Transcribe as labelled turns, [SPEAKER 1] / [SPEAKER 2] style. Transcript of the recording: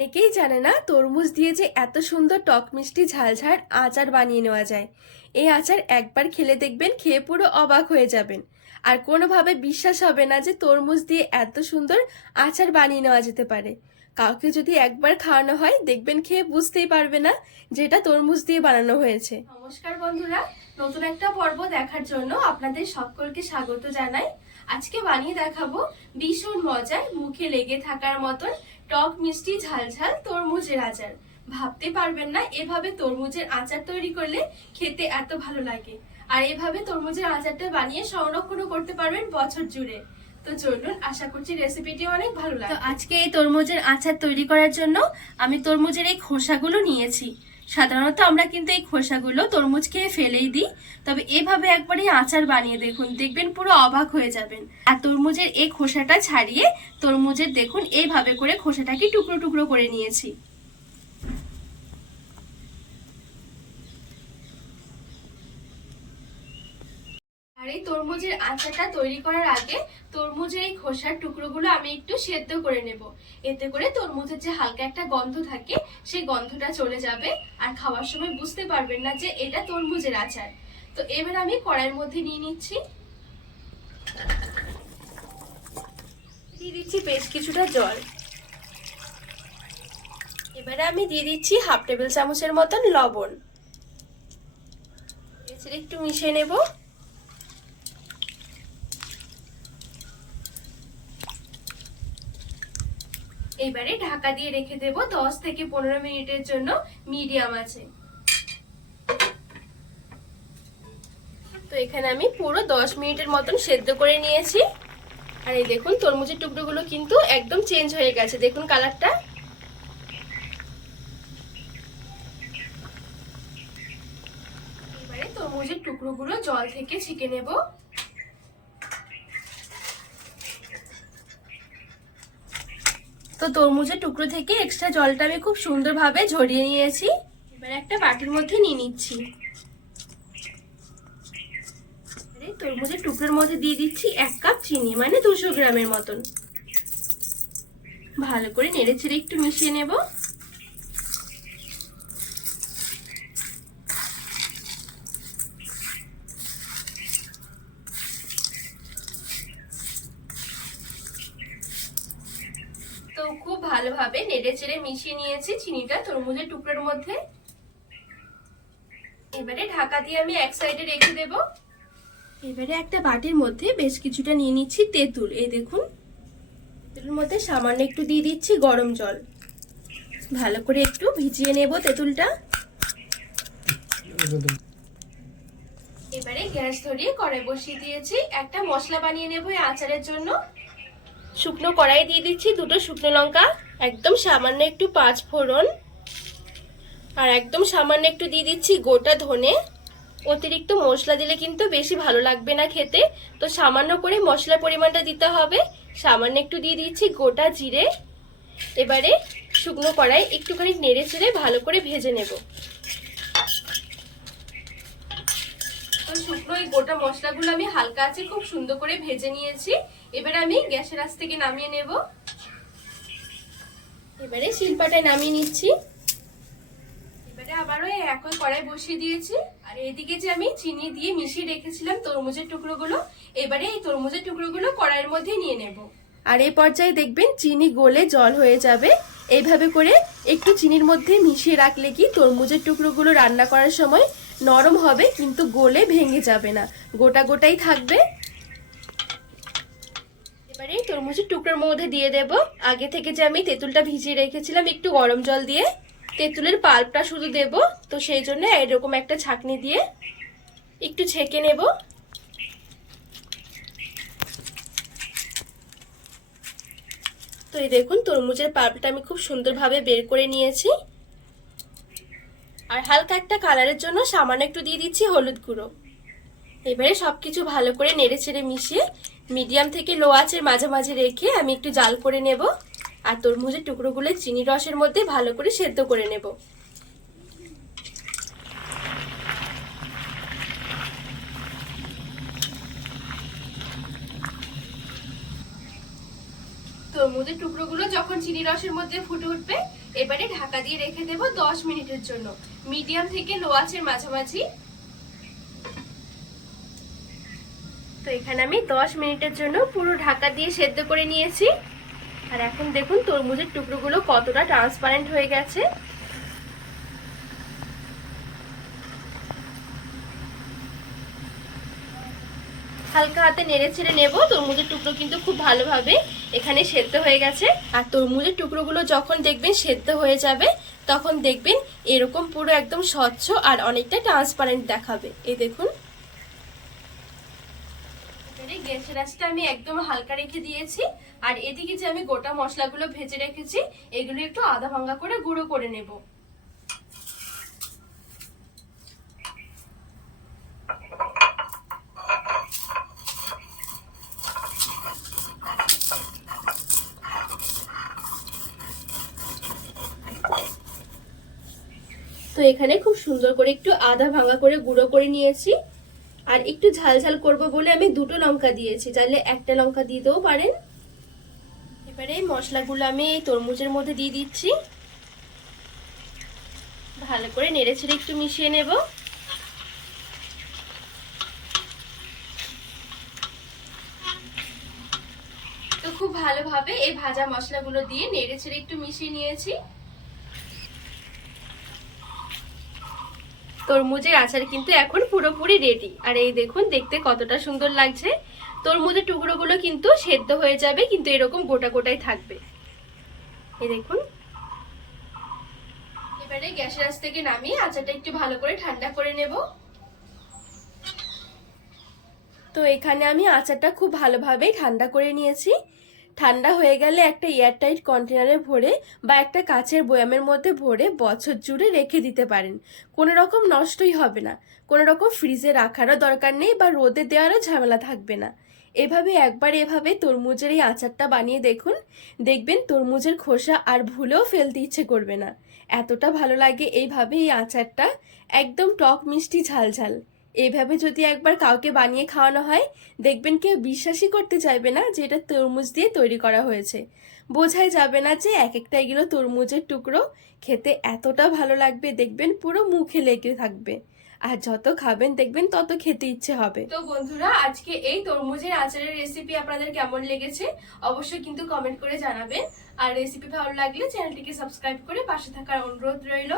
[SPEAKER 1] অনেকেই জানে না তরমুজ দিয়ে যে এত সুন্দর টক মিষ্টি ঝালঝাড় আচার বানিয়ে নেওয়া যায়। এই আচার একবার খেলে দেখবেন খেয়ে পুরো অবাক হয়ে যাবেন। আর কোনোভাবে বিশ্বাস হবে না যে তরমুজ দিয়ে এত সুন্দর আচার বানিয়ে নেওয়া যেতে পারে। কাউকে যদি একবার খাওয়ানো হয়, দেখবেন খেয়ে বুঝতেই পারবে না যে এটা তরমুজ দিয়ে বানানো হয়েছে। নমস্কার বন্ধুরা, নতুন একটা পর্ব দেখার জন্য আপনাদের সকলকে স্বাগত জানাই। আজকে বানিয়ে দেখাবো ভীষণ মজার মুখে লেগে থাকার মতন টক মিষ্টি ঝালঝাল তরমুজের আচার। ভাবতে পারবেন না এভাবে তরমুজের আচার তৈরি করলে খেতে এত ভালো লাগে। আর এভাবে তরমুজের আচারটা বানিয়ে সংরক্ষণও করতে পারবেন বছর জুড়ে। তো চলুন আশা করছি রেসিপিটি অনেক ভালো লাগে তো আজকে এই তরমুজের আচার তৈরি করার জন্য আমি তরমুজের এই খোসাগুলো নিয়েছি। সাধারণত আমরা কিন্তু এই খোসাগুলো তরমুজ খেয়ে ফেলেই দিই। তবে এভাবে একবারই আচার বানিয়ে দেখুন, দেখবেন পুরো অবাক হয়ে যাবেন। আর তরমুজের এই খোসাটা ছাড়িয়ে তরমুজের দেখুন, এইভাবে করে খোসাটাকে টুকরো টুকরো করে নিয়েছি আর এই তরমুজের আচারটা তৈরি করার আগে তরমুজের এই খোসার টুকরোগুলো আমি একটু সেদ্ধ করে নেব। এতে করে তরমুজের যে হালকা একটা গন্ধ থাকে, সেই গন্ধটা চলে যাবে আর খাওয়ার সময় বুঝতে পারবেন না যে এটা তরমুজের আচার। তো এবার আমি কড়াইয়ের মধ্যে নিয়ে নিচ্ছি। দিয়ে দিচ্ছি বেশ কিছুটা জল। এবারে আমি দিয়ে দিচ্ছি হাফ টেবিল চামচের মতন লবণ। একটু মিশিয়ে নেব। এবারে ঢাকা দিয়ে রেখে দেব দশ থেকে পনেরো মিনিটের জন্য মিডিয়াম আছে। তো এখানে আমি পুরো দশ মিনিটের মতন সেদ্ধ করে নিয়েছি। আর এই দেখুন, তরমুজের টুকরোগুলো কিন্তু একদম চেঞ্জ হয়ে গেছে। দেখুন কালারটা। এবারে তরমুজের টুকরোগুলো জল থেকে ছেঁকে নেব। তো তরমুজের টুকরো থেকে এক্সট্রা জলটা আমি খুব সুন্দরভাবে ঝরিয়ে নিয়েছি। এবার একটা বাটির মধ্যে নিয়ে নিচ্ছি। তরমুজের টুকরোর মধ্যে দিয়ে দিচ্ছি এক কাপ চিনি মানে দুশো গ্রামের মতন। ভালো করে নেড়ে ছেড়ে একটু মিশিয়ে নেব। খুব ভালোভাবে নেড়ে চেড়ে মিশিয়ে নিয়েছি চিনিটা তরমুজের টুকরোর মধ্যে। এবারে ঢাকা দিয়ে আমি এক সাইডে রেখে দেব। এবারে একটা বাটির মধ্যে বেশ কিছুটা নিয়ে নিচ্ছি তেঁতুল। এই দেখুন, তেঁতুলের মধ্যে সামান্য একটু দিয়ে দিচ্ছি গরম জল। ভালো করে একটু ভিজিয়ে নেব তেঁতুলটা। এবারে গ্যাস ধরিয়ে কড়াই বসিয়ে দিয়েছি। একটা মশলা বানিয়ে নেব এই আচারের জন্য। শুকনো কড়াই দিয়ে দিচ্ছি দুটো শুকনো লঙ্কা, একদম সামান্য একটু পাঁচ ফোড়ন, আর একদম সামান্য একটু দিয়ে দিচ্ছি গোটা ধনে। অতিরিক্ত মশলা দিলে কিন্তু বেশি ভালো লাগবে না খেতে। তো সামান্য করে মশলার পরিমাণটা দিতে হবে। সামান্য একটু দিয়ে দিচ্ছি গোটা জিরে। এবারে শুকনো কড়াই একটুখানি নেড়ে চেড়ে ভালো করে ভেজে নেব তো শুকনো এই গোটা মশলাগুলো আমি হালকা আছে, খুব সুন্দর করে ভেজে নিয়েছি। এবারে আমি গ্যাসের আঁচ থেকে নামিয়ে নেব। এবারে শিলপাটায় নামিয়ে নিচ্ছি। এবারে আবারও একই কড়াই বসিয়ে দিয়েছি। আর এদিকে যে আমি চিনি দিয়ে মিশিয়ে রেখেছিলাম তরমুজের টুকরোগুলো, এবারে এই তরমুজের টুকরোগুলো কড়াইয়ের মধ্যে নিয়ে নেব। আর এই পর্যায়ে দেখবেন চিনি গলে জল হয়ে যাবে। এইভাবে করে একটু চিনির মধ্যে মিশিয়ে রাখলে কি তরমুজের টুকরোগুলো রান্না করার সময় নরম হবে, কিন্তু গলে ভেঙে যাবে না। গোটা গোটাই থাকবে। এবারে তরমুজের টুকরোর মধ্যে দিয়ে দেব। আগে থেকে যে আমি তেঁতুলটা ভিজিয়ে রেখেছিলাম একটু গরম জল দিয়ে, তেঁতুলের পাল্পটা শুধু দেব। তো সেই জন্য এরকম একটা ছাকনি দিয়ে একটু ছেঁকে নেব। তো এই দেখুন, তরমুজের পাল্পটা আমি খুব সুন্দরভাবে বের করে নিয়েছি। আর হালকা একটা কালারের জন্য সামান্য একটু দিয়ে দিচ্ছি হলুদ গুঁড়ো। এবারে সবকিছু ভালো করে নেড়ে ছেড়ে মিশিয়ে মিডিয়াম থেকে লো আঁচের মাঝামাঝি রেখে আমি একটু জাল করে নেব আর তরমুজের টুকরোগুলো চিনি রসের মধ্যে ভালো করে সেদ্ধ করে নেব। তরমুজের টুকরোগুলো যখন চিনি রসের মধ্যে ফুটে উঠবে, এবারে ঢাকা দিয়ে রেখে দেবো দশ মিনিটের জন্য। মিডিয়াম থেকে লো আঁচের মাঝামাঝি। তো এখানে আমি দশ মিনিটের জন্য পুরো ঢাকা দিয়ে সেদ্ধ করে নিয়েছি। আর এখন দেখুন তরমুজের টুকরোগুলো কতটা ট্রান্সপারেন্ট হয়ে গেছে। হালকা হাতে নেড়ে ছেড়ে নেব। তরমুজের টুকরো কিন্তু খুব ভালোভাবে এখানে সেদ্ধ হয়ে গেছে। আর তরমুজের টুকরোগুলো যখন দেখবেন সেদ্ধ হয়ে যাবে, তখন দেখবেন এরকম পুরো একদম স্বচ্ছ আর অনেকটা ট্রান্সপারেন্ট দেখাবে। এই দেখুন। গ্যাসের আঁচটা আমি একদম হালকা রেখে দিয়েছি। আর এদিকে যে আমি গোটা মশলাগুলো ভেজে রেখেছি, এগুলো একটু আধা ভাঙ্গা করে গুঁড়ো করে নেব। তো এখানে খুব সুন্দর করে একটু আধা ভাঙা করে গুঁড়ো করে নিয়েছি। আর একটু ঝাল ঝাল করব বলে আমি দুটো লঙ্কা দিয়েছি। চাইলে একটা লঙ্কা দিয়ে দিতেও পারেন। এবারে মশলাগুলো আমি এই তরমুজের মধ্যে দিয়ে দিচ্ছি। ভালো করে নেড়ে ছেড়ে একটু মিশিয়ে নেব। তো খুব ভালোভাবে এই ভাজা মশলাগুলো দিয়ে নেড়ে ছেড়ে একটু মিশিয়ে নিয়েছি। তরমুজের আচার কিন্তু এখন পুরোপুরি রেডি আর এই দেখুন, দেখতে কতটা সুন্দর লাগছে। তরমুজের টুকরোগুলো কিন্তু সেদ্ধ হয়ে যাবে, কিন্তু এরকম গোটা গোটাই থাকবে। এই দেখুন। এবারে গ্যাসের আঁচ থেকে নামিয়ে আচারটা একটু ভালো করে ঠান্ডা করে নেব। তো এখানে আমি আচারটা খুব ভালোভাবেই ঠান্ডা করে নিয়েছি। ঠান্ডা হয়ে গেলে একটা এয়ারটাইট কন্টেনারে ভরে বা একটা কাচের বয়ামের মধ্যে ভরে বছর জুড়ে রেখে দিতে পারেন। কোনো রকম নষ্টই হবে না। কোনো রকম ফ্রিজে রাখারও দরকার নেই বা রোদে দেওয়ারও ঝামেলা থাকবে না। এভাবে একবার এভাবে তরমুজের এই আচারটা বানিয়ে দেখুন। দেখবেন তরমুজের খোসা আর ভুলেও ফেলতে ইচ্ছে করবে না। এতটা ভালো লাগে এইভাবে এই আচারটা। একদম টক মিষ্টি ঝাল ঝাল এইভাবে যদি একবার কাউকে বানিয়ে খাওয়ানো হয়, দেখবেন কেউ বিশ্বাসই করতে চাইবে না যে এটা তরমুজ দিয়ে তৈরি করা হয়েছে। বোঝাই যাবে না যে এক একটা এগুলো তরমুজের টুকরো খেতে এতটা ভালো লাগবে, দেখবেন পুরো মুখে লেগে থাকবে। আর যত খাবেন, দেখবেন তত খেতে ইচ্ছে হবে। তো বন্ধুরা, আজকে এই তরমুজের আচারের রেসিপি আপনাদের কেমন লেগেছে? অবশ্যই কিন্তু কমেন্ট করে জানাবেন। আর রেসিপি ভালো লাগলে চ্যানেলটিকে সাবস্ক্রাইব করে পাশে থাকার অনুরোধ রইল।